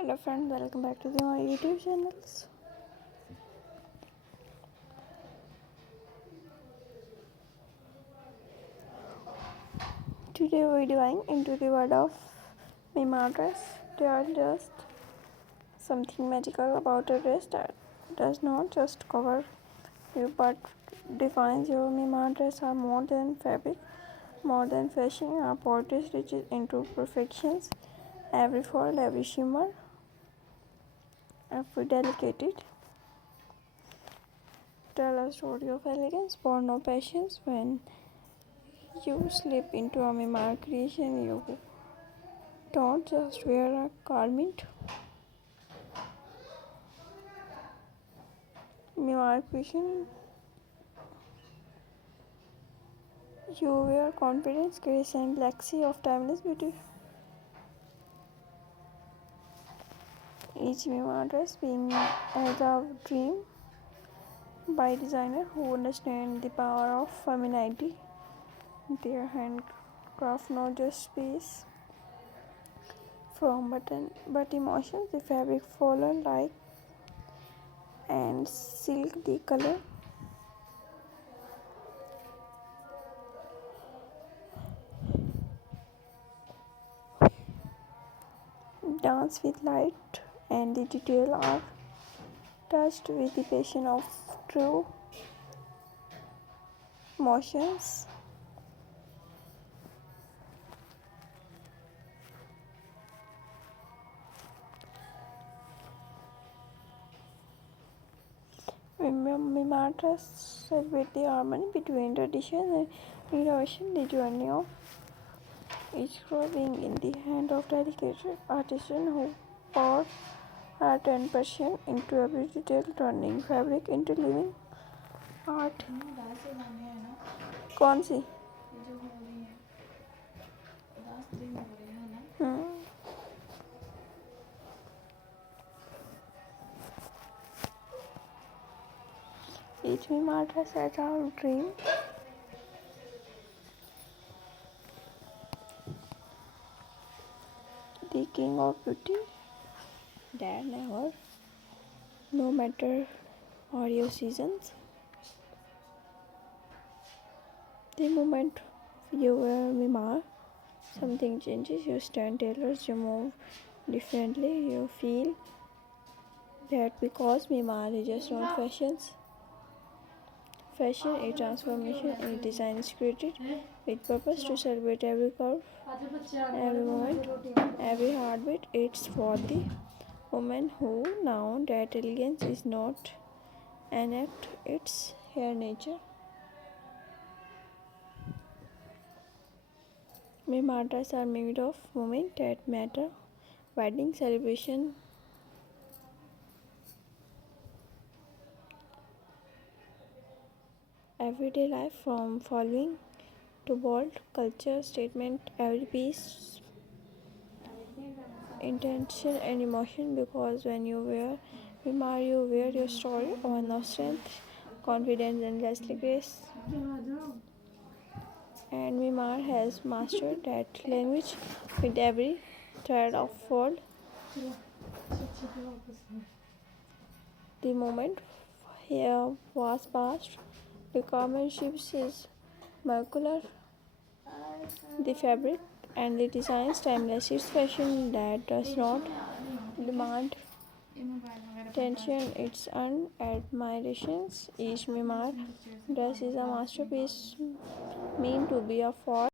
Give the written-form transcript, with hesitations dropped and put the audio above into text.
Hello friends, welcome back to my YouTube channels. Today we're diving into the world of Mima dress. They are just something magical about a dress that does not just cover you but defines your Mima dress are more than fabric, more than fashion. Our poetry reaches into perfections. Every fold, every shimmer, every delicate tell a story of elegance born of passions. When you slip into a Mima creation, you don't just wear a garment. Mima creation, you wear confidence, grace, and legacy of timeless beauty. Each Mima dress being as a dream by designer who understand the power of femininity. Their handcraft not just piece from button but emotions. The fabric follow like and silk the color dance with light and the detail are touched with the passion of true motions. Mimatras celebrate the harmony between tradition and innovation, the journey of each scroll being in the hand of dedicated artisan who pour art and passion into every detail, turning fabric into living art. कौन सी हम्म Each Mimatra set our dream. The king of beauty that never, no matter or your seasons. The moment you wear Mimar, something changes. You stand tailors, you move differently. You feel that because Mimar is just not fashion is transformation and design is created with purpose to celebrate every curve, every moment, every heartbeat. It's for the woman who know that elegance is not an act, it's her nature. Mimatas are made of moments that matter. Wedding celebration, everyday life from following to bold culture statement, every piece, intention and emotion because when you wear Mimar, you wear your story, one of strength, confidence and leslie grace. And Mimar has mastered that language with every thread of fold. The moment here was past, the craftsmanship is molecular, the fabric and the designs timeless. It's fashion that does not demand attention, it's earned admirations. Each Mimar dress is a masterpiece meant to be a for